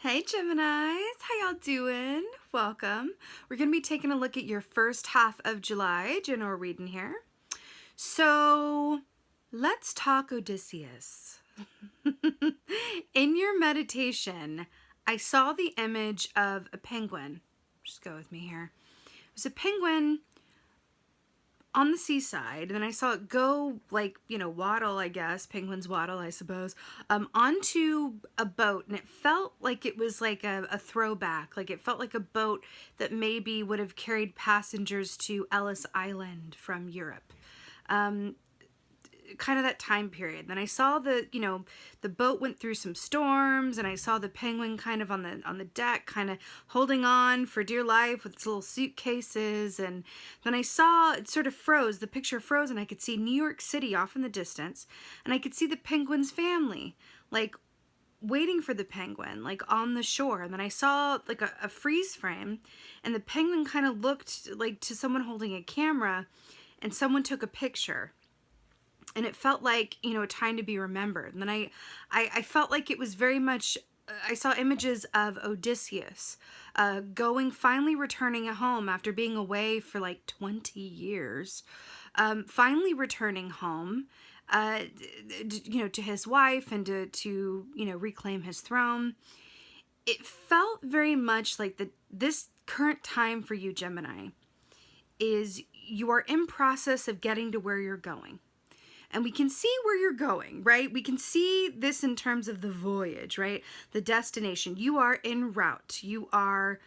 Hey Geminis, how y'all doing? Welcome. We're going to be taking a look at your first half of July, general reading here. So let's talk Odysseus. In your meditation, I saw the image of a penguin. Just go with me here. It was a penguin on the seaside, and then I saw it go, waddle, I guess, penguins waddle, I suppose, onto a boat, and it felt like it was like a throwback, like it felt like a boat that maybe would have carried passengers to Ellis Island from Europe. Kind of that time period. Then I saw the boat went through some storms, and I saw the penguin kind of on the deck, kind of holding on for dear life with its little suitcases. And then I saw it sort of froze. The picture froze, and I could see New York City off in the distance, and I could see the penguin's family, like waiting for the penguin, like on the shore. And then I saw like a freeze frame, and the penguin kind of looked like to someone holding a camera, and someone took a picture. And it felt like, a time to be remembered. And then I felt like it was very much, I saw images of Odysseus finally returning home after being away for like 20 years, finally returning home, to his wife and to reclaim his throne. It felt very much like this current time for you, Gemini, is you are in process of getting to where you're going. And we can see where you're going, right? We can see this in terms of the voyage, right? The destination. You are en route. You are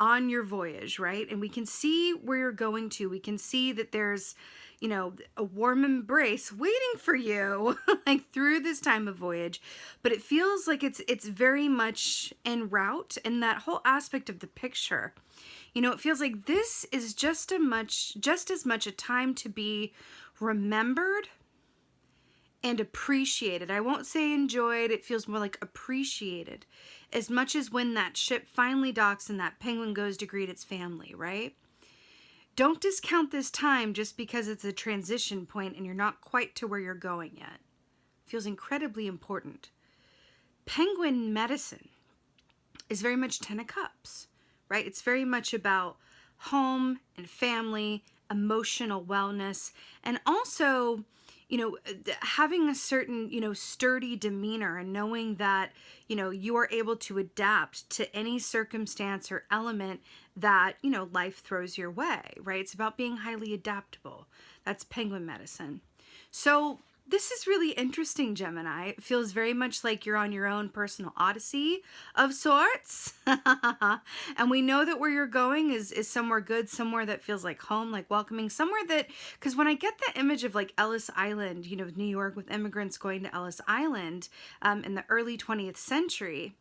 on your voyage, right? And we can see where you're going to. We can see that there's, a warm embrace waiting for you, like through this time of voyage. But it feels like it's very much en route, and that whole aspect of the picture. It feels like this is just as much a time to be remembered and appreciated. I won't say enjoyed, it feels more like appreciated, as much as when that ship finally docks and that penguin goes to greet its family, right? Don't discount this time just because it's a transition point and you're not quite to where you're going yet. It feels incredibly important. Penguin medicine is very much 10 of Cups, right? It's very much about home and family, emotional wellness, and also, having a certain, sturdy demeanor, and knowing that, you are able to adapt to any circumstance or element that, life throws your way, right? It's about being highly adaptable. That's penguin medicine. So this is really interesting, Gemini. It feels very much like you're on your own personal odyssey of sorts. And we know that where you're going is somewhere good, somewhere that feels like home, like welcoming, somewhere that, because when I get the image of like Ellis Island, New York with immigrants going to Ellis Island in the early 20th century,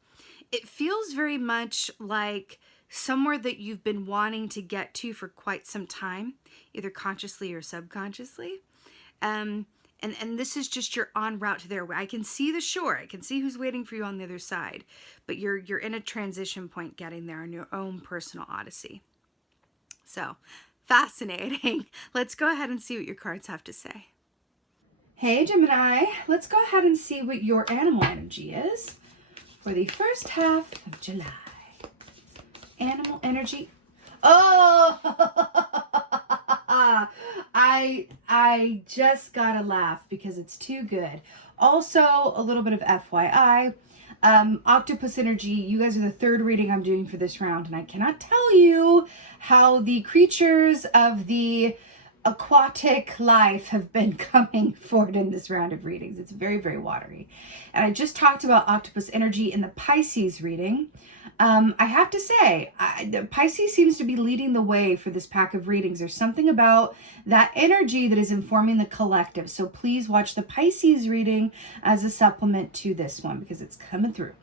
it feels very much like somewhere that you've been wanting to get to for quite some time, either consciously or subconsciously. And this is just your en route to there. I can see the shore. I can see who's waiting for you on the other side. But you're in a transition point getting there in your own personal odyssey. So, fascinating. Let's go ahead and see what your cards have to say. Hey, Gemini. Let's go ahead and see what your animal energy is for the first half of July. Animal energy. Oh! I just gotta laugh because it's too good. Also, a little bit of FYI, Octopus energy, you guys are the third reading I'm doing for this round, and I cannot tell you how the creatures of the aquatic life have been coming forward in this round of readings. It's very, very watery. And I just talked about Octopus energy in the Pisces reading. I have to say, the Pisces seems to be leading the way for this pack of readings. There's something about that energy that is informing the collective. So please watch the Pisces reading as a supplement to this one because it's coming through.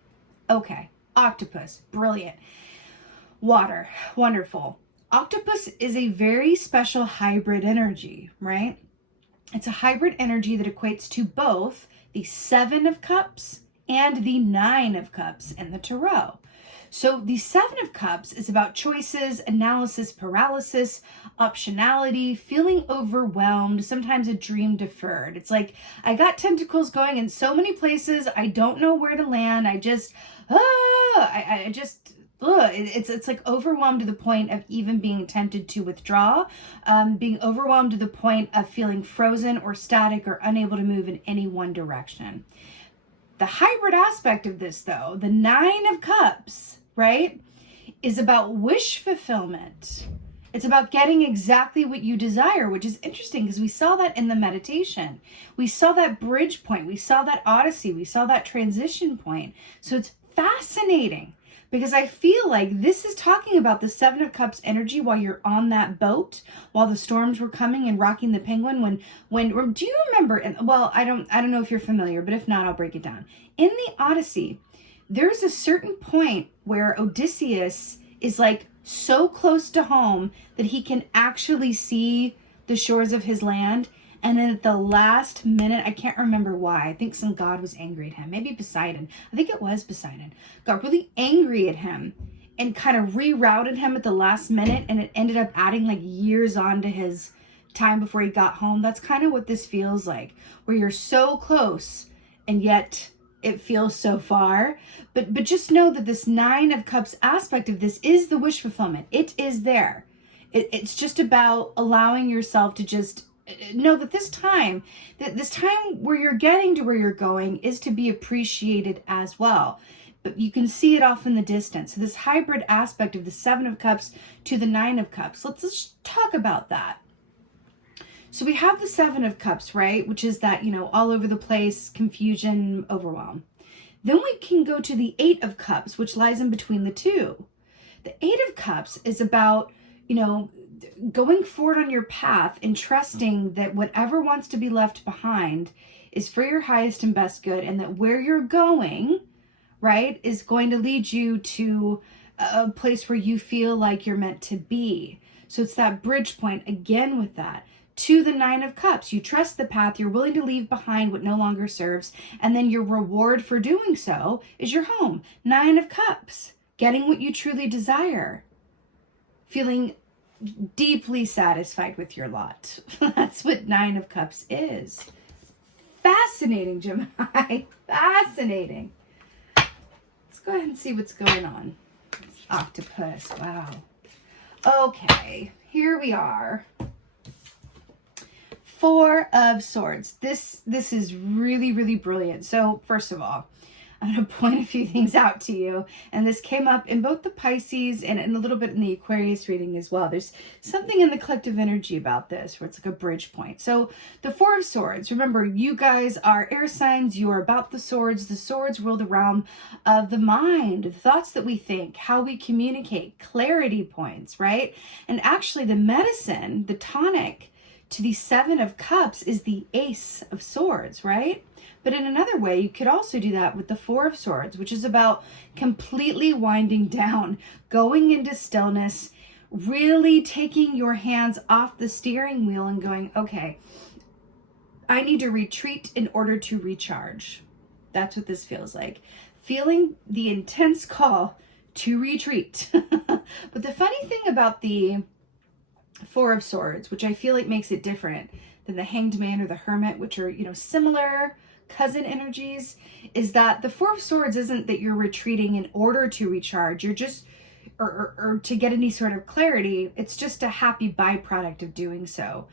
Okay, Octopus, brilliant. Water, wonderful. Octopus is a very special hybrid energy, right? It's a hybrid energy that equates to both the 7 of Cups and the 9 of Cups in the Tarot. So the Seven of Cups is about choices, analysis, paralysis, optionality, feeling overwhelmed, sometimes a dream deferred. It's like, I got tentacles going in so many places, I don't know where to land. It's like overwhelmed to the point of even being tempted to withdraw, being overwhelmed to the point of feeling frozen or static or unable to move in any one direction. The hybrid aspect of this, though, the Nine of Cups, right, is about wish fulfillment. It's about getting exactly what you desire, which is interesting because we saw that in the meditation. We saw that bridge point. We saw that odyssey. We saw that transition point. So it's fascinating because I feel like this is talking about the Seven of Cups energy while you're on that boat, while the storms were coming and rocking the penguin. When do you remember? Well, I don't know if you're familiar, but if not, I'll break it down. In the Odyssey, there's a certain point where Odysseus is like so close to home that he can actually see the shores of his land. And then at the last minute, I can't remember why. I think some god was angry at him. Maybe Poseidon. I think it was Poseidon. Got really angry at him and kind of rerouted him at the last minute. And it ended up adding like years on to his time before he got home. That's kind of what this feels like, where you're so close and yet it feels so far. But just know that this Nine of Cups aspect of this is the wish fulfillment. It is there. It's just about allowing yourself to just know that this time where you're getting to where you're going is to be appreciated as well. But you can see it off in the distance. So this hybrid aspect of the Seven of Cups to the Nine of Cups. Let's talk about that. So we have the Seven of Cups, right? Which is that, all over the place, confusion, overwhelm. Then we can go to the Eight of Cups, which lies in between the two. The Eight of Cups is about, going forward on your path and trusting that whatever wants to be left behind is for your highest and best good, and that where you're going, right, is going to lead you to a place where you feel like you're meant to be. So it's that bridge point again with that. To the Nine of Cups, you trust the path, you're willing to leave behind what no longer serves, and then your reward for doing so is your home. Nine of Cups, getting what you truly desire, feeling deeply satisfied with your lot. That's what Nine of Cups is. Fascinating, Gemini. Fascinating. Let's go ahead and see what's going on. Octopus. Wow. Okay, here we are. Four of Swords. This is really, really brilliant. So first of all, I'm going to point a few things out to you. And this came up in both the Pisces and a little bit in the Aquarius reading as well. There's something in the collective energy about this where it's like a bridge point. So the Four of Swords, remember, you guys are air signs. You are about the swords. The swords rule the realm of the mind, the thoughts that we think, how we communicate, clarity points, right? And actually the medicine, the tonic to the Seven of Cups is the Ace of Swords, right? But in another way, you could also do that with the Four of Swords, which is about completely winding down, going into stillness, really taking your hands off the steering wheel and going, okay, I need to retreat in order to recharge. That's what this feels like. Feeling the intense call to retreat. But the funny thing about the Four of Swords, which I feel like makes it different than the Hanged Man or the Hermit, which are, similar cousin energies, is that the Four of Swords isn't that you're retreating in order to recharge. You're just, or to get any sort of clarity. It's just a happy byproduct of doing so.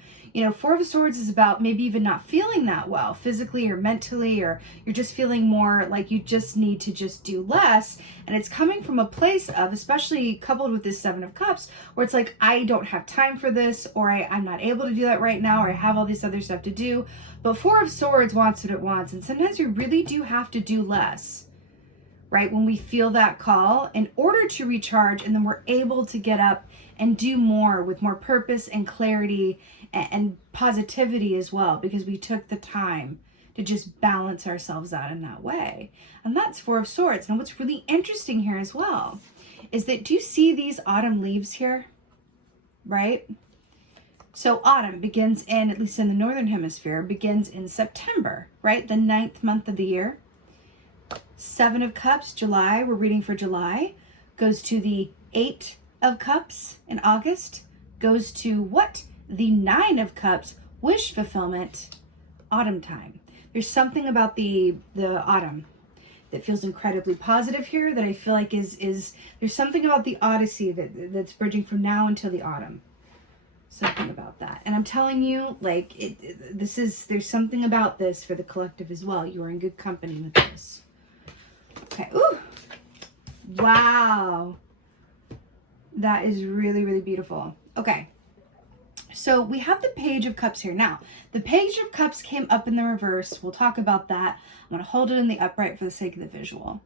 Four of Swords is about maybe even not feeling that well physically or mentally, or you're just feeling more like you just need to just do less. And it's coming from a place of, especially coupled with this Seven of Cups, where it's like, I don't have time for this, or I'm not able to do that right now, or I have all this other stuff to do. But Four of Swords wants what it wants. And sometimes you really do have to do less, right? When we feel that call in order to recharge, and then we're able to get up and do more with more purpose and clarity and positivity as well, because we took the time to just balance ourselves out in that way. And that's Four of Swords. And what's really interesting here as well is that, do you see these autumn leaves here? Right? So autumn begins in, at least in the Northern Hemisphere, begins in September, right? The 9th month of the year. Seven of Cups, July, we're reading for July, goes to the 8 of Cups in August, goes to what? The 9 of Cups, wish fulfillment, autumn time. There's something about the autumn that feels incredibly positive here, that I feel like is there's something about the odyssey that's bridging from now until the autumn. Something about that. And I'm telling you, like, there's something about this for the collective as well. You are in good company with this. Okay. Ooh. Wow. That is really, really beautiful. Okay. So we have the Page of Cups here. Now, the Page of Cups came up in the reverse. We'll talk about that. I'm going to hold it in the upright for the sake of the visual.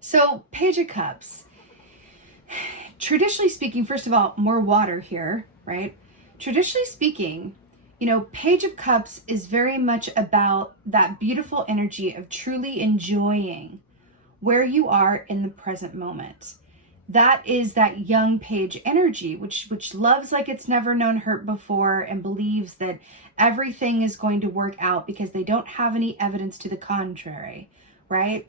So, Page of Cups. Traditionally speaking, first of all, more water here, right? Traditionally speaking, you know, Page of Cups is very much about that beautiful energy of truly enjoying where you are in the present moment. That is that young page energy, which loves like it's never known hurt before and believes that everything is going to work out because they don't have any evidence to the contrary, right?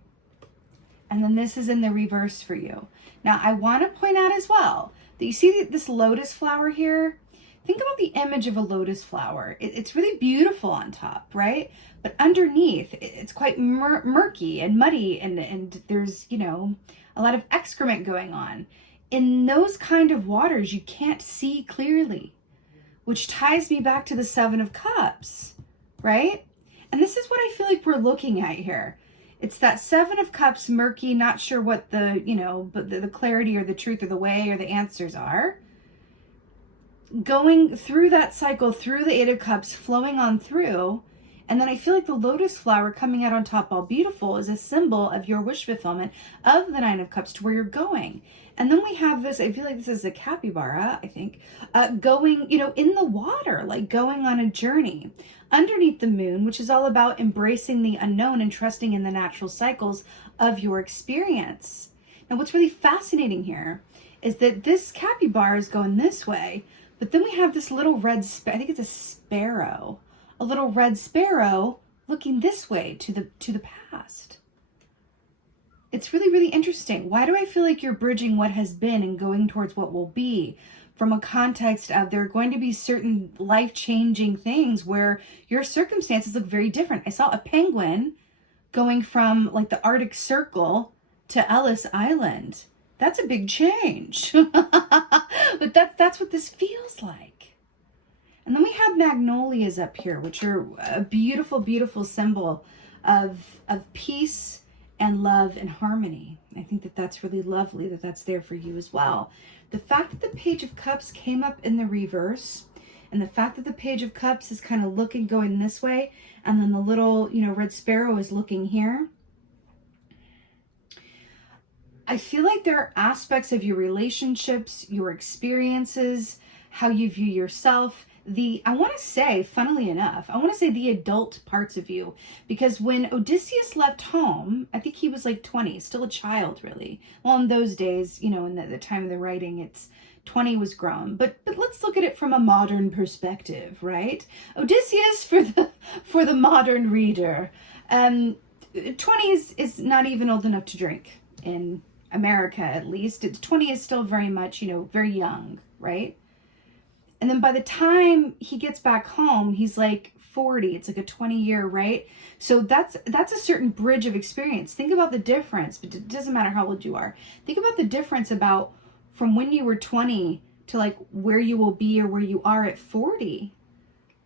And then this is in the reverse for you. Now, I want to point out as well that you see this lotus flower here? Think about the image of a lotus flower. It's really beautiful on top, right? But underneath, it's quite murky and muddy, and there's, you know, a lot of excrement going on. In those kind of waters, you can't see clearly, which ties me back to the 7 of Cups, right? And this is what I feel like we're looking at here. It's that 7 of Cups, murky, not sure what the, you know, but the clarity or the truth or the way or the answers are. Going through that cycle, through the 8 of Cups, flowing on through. And then I feel like the lotus flower coming out on top all beautiful is a symbol of your wish fulfillment of the 9 of Cups to where you're going. And then we have this, I feel like this is a capybara, I think, going, you know, in the water, like going on a journey underneath the moon, which is all about embracing the unknown and trusting in the natural cycles of your experience. Now, what's really fascinating here is that this capybara is going this way, but then we have this little red, I think it's a sparrow, a little red sparrow looking this way to the past. It's really, really interesting. Why do I feel like you're bridging what has been and going towards what will be from a context of there are going to be certain life-changing things where your circumstances look very different? I saw a penguin going from like the Arctic Circle to Ellis Island. That's a big change. But that's what this feels like. And then we have magnolias up here, which are a beautiful, beautiful symbol of peace and love and harmony. I think that that's really lovely that that's there for you as well. The fact that the Page of Cups came up in the reverse, and the fact that the Page of Cups is kind of looking, going this way, and then the little, you know, red sparrow is looking here. I feel like there are aspects of your relationships, your experiences, how you view yourself, I want to say, funnily enough, I want to say the adult parts of you, because when Odysseus left home, I think he was like 20, still a child, really. Well, in those days, you know, in the time of the writing, it's 20 was grown, but let's look at it from a modern perspective, right? Odysseus for the modern reader, 20 is not even old enough to drink in America, at least. 20 is still very much, you know, very young, right? And then by the time he gets back home, he's like 40. It's like a 20-year, right? So that's a certain bridge of experience. Think about the difference, but it doesn't matter how old you are. Think about the difference about from when you were 20 to like where you will be or where you are at 40.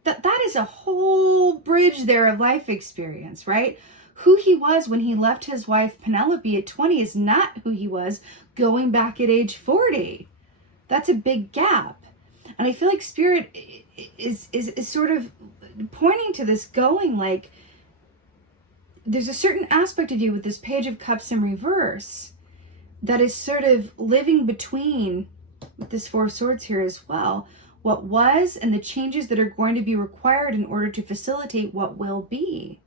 That is a whole bridge there of life experience, right? Who he was when he left his wife Penelope at 20 is not who he was going back at age 40. That's a big gap. And I feel like Spirit is sort of pointing to this, going like, there's a certain aspect of you with this Page of Cups in reverse that is sort of living between, with this 4 of Swords here as well, what was and the changes that are going to be required in order to facilitate what will be.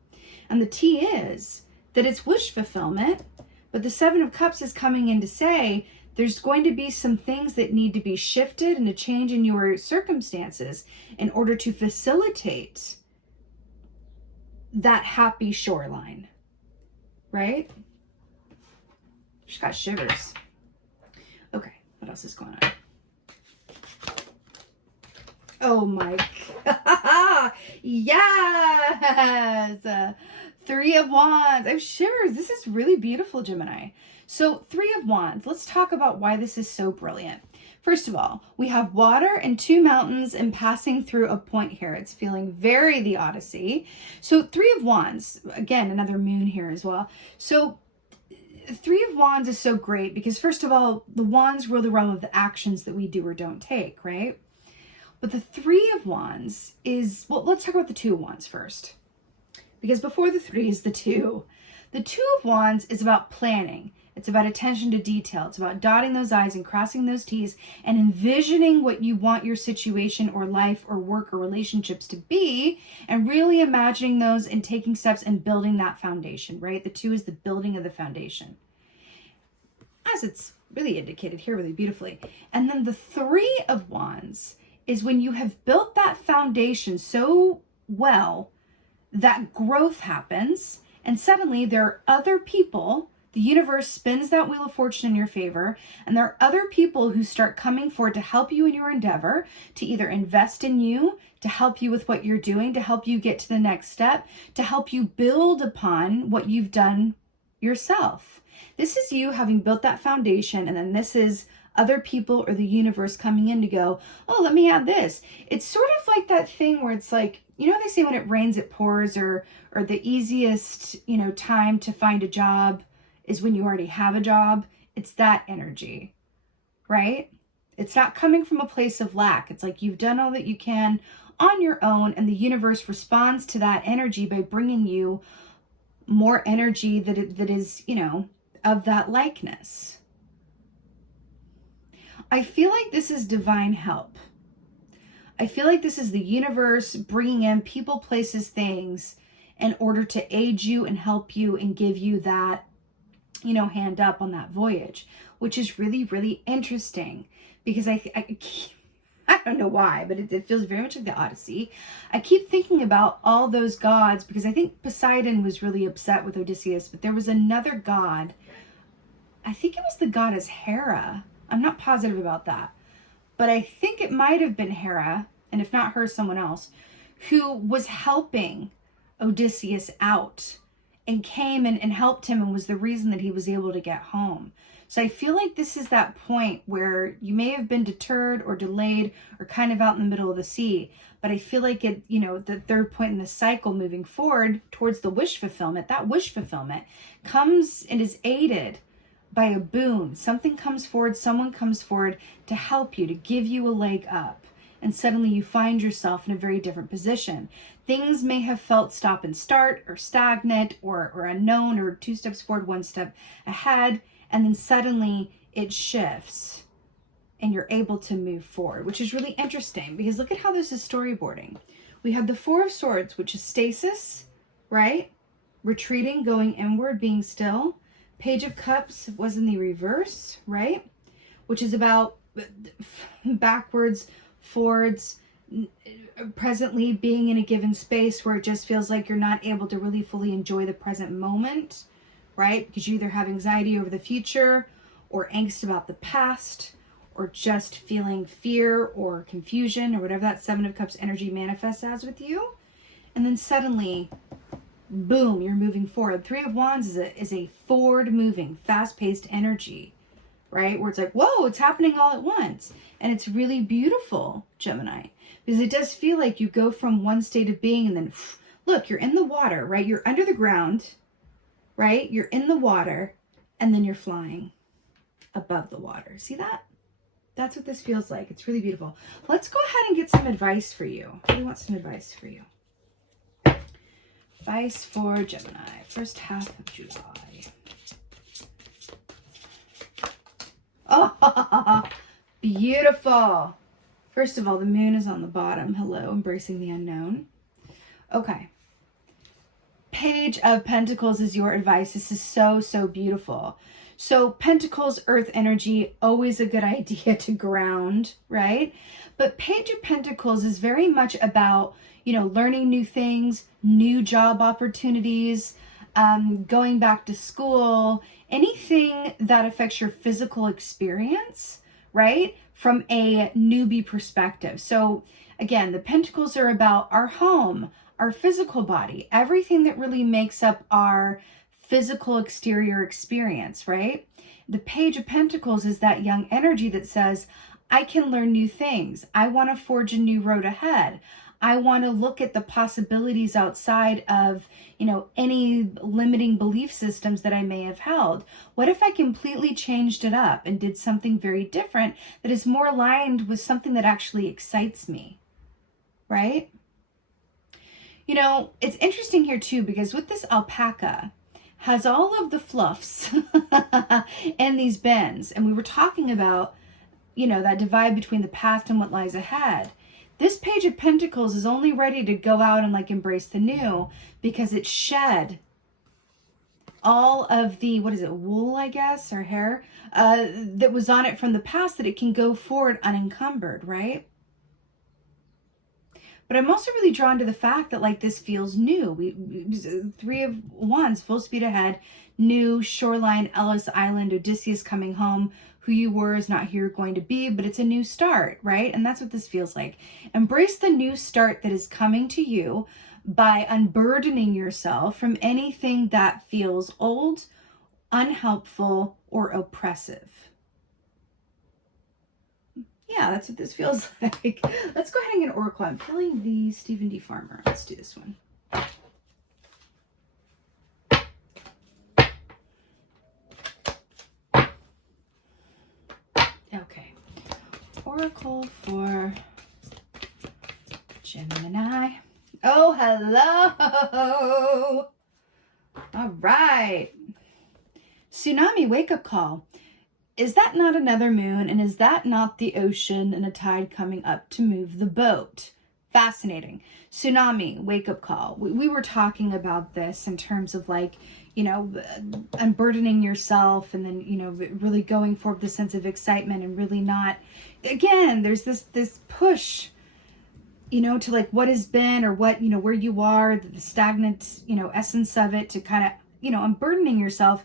And the T is that it's wish fulfillment, but the 7 of Cups is coming in to say, there's going to be some things that need to be shifted and a change in your circumstances in order to facilitate that happy shoreline, right? Just got shivers. What else is going on? Oh my God. Yes. Three of Wands. I'm sure this is really beautiful, Gemini. So Three of Wands. Let's talk about why this is so brilliant. First of all, we have water and two mountains and passing through a point here. It's feeling very the Odyssey. So Three of Wands, again, another moon here as well. So Three of Wands is so great because first of all, the wands rule the realm of the actions that we do or don't take, right? But the Three of Wands is, well, let's talk about the Two of Wands first. Because before the three is the two. The Two of Wands is about planning. It's about attention to detail. It's about dotting those I's and crossing those T's and envisioning what you want your situation or life or work or relationships to be and really imagining those and taking steps and building that foundation, right? The two is the building of the foundation, as it's really indicated here really beautifully. And then the Three of Wands is when you have built that foundation so well that growth happens and suddenly there are other people, the universe spins that wheel of fortune in your favor, and there are other people who start coming forward to help you in your endeavor, to either invest in you, to help you with what you're doing, to help you get to the next step, to help you build upon what you've done yourself. This is you having built that foundation, and then this is other people or the universe coming in to go, oh, let me add this. It's sort of like that thing where it's like, you know how they say when it rains, it pours, or the easiest, time to find a job is when you already have a job. It's that energy, right? It's not coming from a place of lack. It's like you've done all that you can on your own, and the universe responds to that energy by bringing you more energy that is, of that likeness. I feel like this is divine help. I feel like this is the universe bringing in people, places, things in order to aid you and help you and give you that, hand up on that voyage, which is really, really interesting because I don't know why, but it feels very much like the Odyssey. I keep thinking about all those gods because I think Poseidon was really upset with Odysseus, but there was another god. I think it was the goddess Hera. I'm not positive about that, but I think it might have been Hera, and if not her, someone else, who was helping Odysseus out and came and helped him and was the reason that he was able to get home. So I feel like this is that point where you may have been deterred or delayed or kind of out in the middle of the sea, but I feel like it, the third point in the cycle moving forward towards the wish fulfillment, that wish fulfillment comes and is aided by a boon. Something comes forward, someone comes forward to help you, to give you a leg up. And suddenly you find yourself in a very different position. Things may have felt stop and start or stagnant or unknown or two steps forward, one step ahead. And then suddenly it shifts and you're able to move forward, which is really interesting because look at how this is storyboarding. We have the Four of Swords, which is stasis, right? Retreating, going inward, being still. Page of Cups was in the reverse, right? Which is about backwards, forwards, presently being in a given space where it just feels like you're not able to really fully enjoy the present moment, right? Because you either have anxiety over the future or angst about the past or just feeling fear or confusion or whatever that Seven of Cups energy manifests as with you. And then suddenly, boom, you're moving forward. Three of Wands is a forward moving, fast-paced energy, right? Where it's like, whoa, it's happening all at once. And it's really beautiful, Gemini, because it does feel like you go from one state of being and then, look, you're in the water, right? You're under the ground, right? You're in the water and then you're flying above the water. See that? That's what this feels like. It's really beautiful. Let's go ahead and get some advice for you. I really want some advice for you. Advice for Gemini, first half of July. Oh, beautiful. First of all, the moon is on the bottom. Hello, embracing the unknown. Okay. Page of Pentacles is your advice. This is so, so beautiful. So Pentacles, earth energy, always a good idea to ground, right? But Page of Pentacles is very much about, learning new things, new job opportunities, going back to school, anything that affects your physical experience, right? From a newbie perspective. So again, the pentacles are about our home, our physical body, everything that really makes up our physical exterior experience, right? The Page of Pentacles is that young energy that says, I can learn new things. I want to forge a new road ahead. I want to look at the possibilities outside of, any limiting belief systems that I may have held. What if I completely changed it up and did something very different that is more aligned with something that actually excites me, right? It's interesting here too, because with this alpaca, has all of the fluffs and these bends. And we were talking about, that divide between the past and what lies ahead. This Page of Pentacles is only ready to go out and embrace the new because it shed all of the, wool, I guess, or hair that was on it from the past, that it can go forward unencumbered, right? But I'm also really drawn to the fact that this feels new. We Three of Wands, full speed ahead, new, shoreline, Ellis Island, Odysseus coming home. Who you were is not who you're going to be, but it's a new start, right? And that's what this feels like. Embrace the new start that is coming to you by unburdening yourself from anything that feels old, unhelpful, or oppressive. Yeah, that's what this feels like. Let's go ahead and get an oracle. I'm feeling the Stephen D. Farmer. Let's do this one. Okay. Oracle for Gemini. Oh, hello. All right. Tsunami, wake up call. Is that not another moon? And is that not the ocean and a tide coming up to move the boat? Fascinating. Tsunami, wake up call. We were talking about this in terms of unburdening yourself, and then, really going for the sense of excitement, and really not, again, there's this push, to what has been, or what, where you are, the stagnant, essence of it, to kind of, unburdening yourself,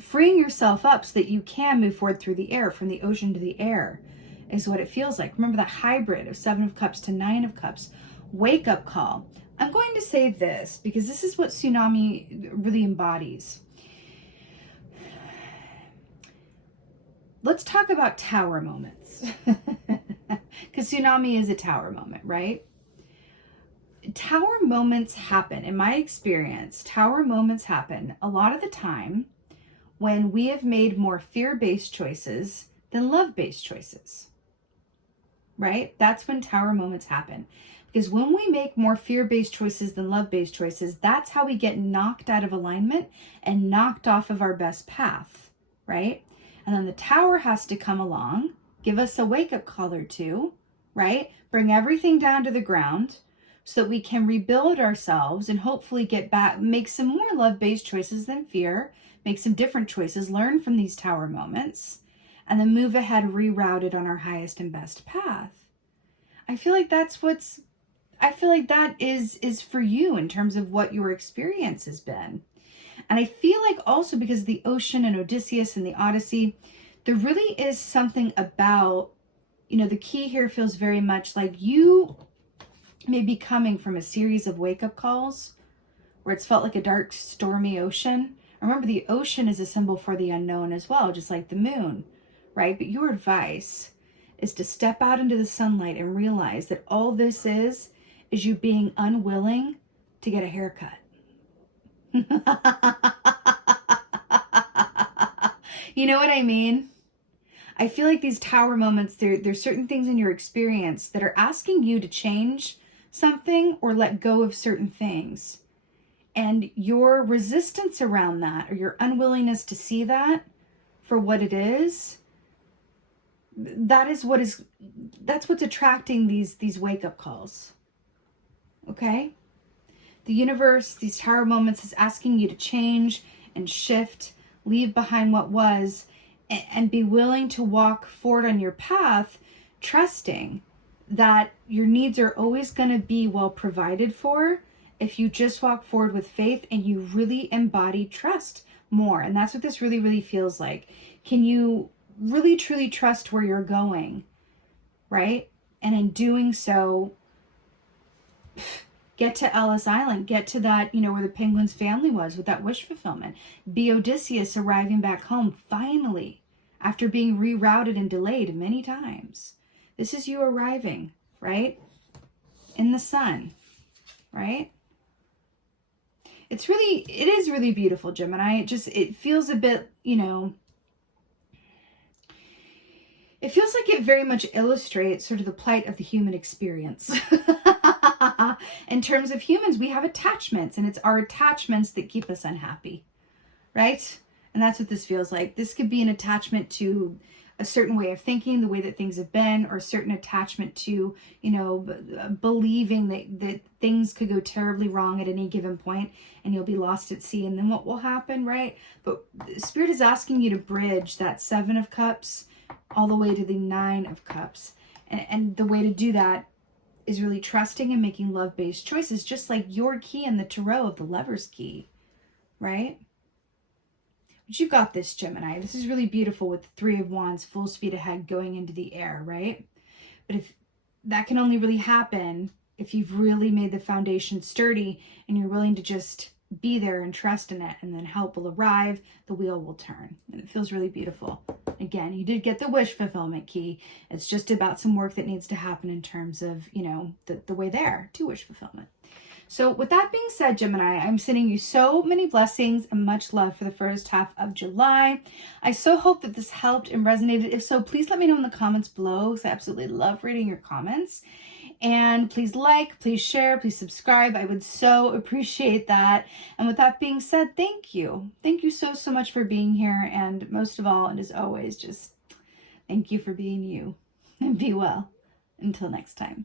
freeing yourself up so that you can move forward through the air, from the ocean to the air, is what it feels like. Remember the hybrid of 7 of Cups to 9 of Cups. Wake up call. I'm going to say this because this is what Tsunami really embodies. Let's talk about tower moments. Because Tsunami is a tower moment, right? Tower moments happen, in my experience, tower moments happen a lot of the time when we have made more fear-based choices than love-based choices, right? That's when tower moments happen. Because when we make more fear-based choices than love-based choices, that's how we get knocked out of alignment and knocked off of our best path, right? And then the tower has to come along, give us a wake-up call or two, right? Bring everything down to the ground so that we can rebuild ourselves and hopefully get back, make some more love-based choices than fear, make some different choices, learn from these tower moments, and then move ahead rerouted on our highest and best path. I feel like that is for you in terms of what your experience has been. And I feel like also because of the ocean and Odysseus and the Odyssey, there really is something about, the key here feels very much like you may be coming from a series of wake-up calls where it's felt like a dark, stormy ocean. Remember, the ocean is a symbol for the unknown as well, just like the moon, right? But your advice is to step out into the sunlight and realize that all this is you being unwilling to get a haircut. You know what I mean? I feel like these tower moments, there's certain things in your experience that are asking you to change something or let go of certain things. And your resistance around that, or your unwillingness to see that for what it is, that's what's attracting these wake-up calls. Okay? The universe, these tower moments, is asking you to change and shift, leave behind what was, and be willing to walk forward on your path, trusting that your needs are always going to be well provided for if you just walk forward with faith and you really embody trust more. And that's what this really, really feels like. Can you really truly trust where you're going, right? And in doing so, get to Ellis Island, get to that, where the penguin's family was with that wish fulfillment. Be Odysseus arriving back home finally after being rerouted and delayed many times. This is you arriving, right? In the sun, right? It is really beautiful, Gemini. It feels a bit, it feels like it very much illustrates sort of the plight of the human experience. In terms of humans, we have attachments, and it's our attachments that keep us unhappy, right? And that's what this feels like. This could be an attachment to a certain way of thinking, the way that things have been, or a certain attachment to, believing that things could go terribly wrong at any given point and you'll be lost at sea. And then what will happen, right? But Spirit is asking you to bridge that 7 of Cups all the way to the 9 of Cups. And the way to do that is really trusting and making love-based choices, just like your key in the tarot of the Lover's key, right? But you got this, Gemini. This is really beautiful with the 3 of Wands, full speed ahead, going into the air, right? But if that can only really happen if you've really made the foundation sturdy and you're willing to just be there and trust in it, and then help will arrive, the wheel will turn, and it feels really beautiful. Again, you did get the wish fulfillment key. It's just about some work that needs to happen in terms of, the way there to wish fulfillment. So with that being said, Gemini, I'm sending you so many blessings and much love for the first half of July. I so hope that this helped and resonated. If so, please let me know in the comments below, because I absolutely love reading your comments. And please like, please share, please subscribe. I would so appreciate that. And with that being said, thank you. Thank you so, so much for being here. And most of all, and as always, just thank you for being you. And be well. Until next time.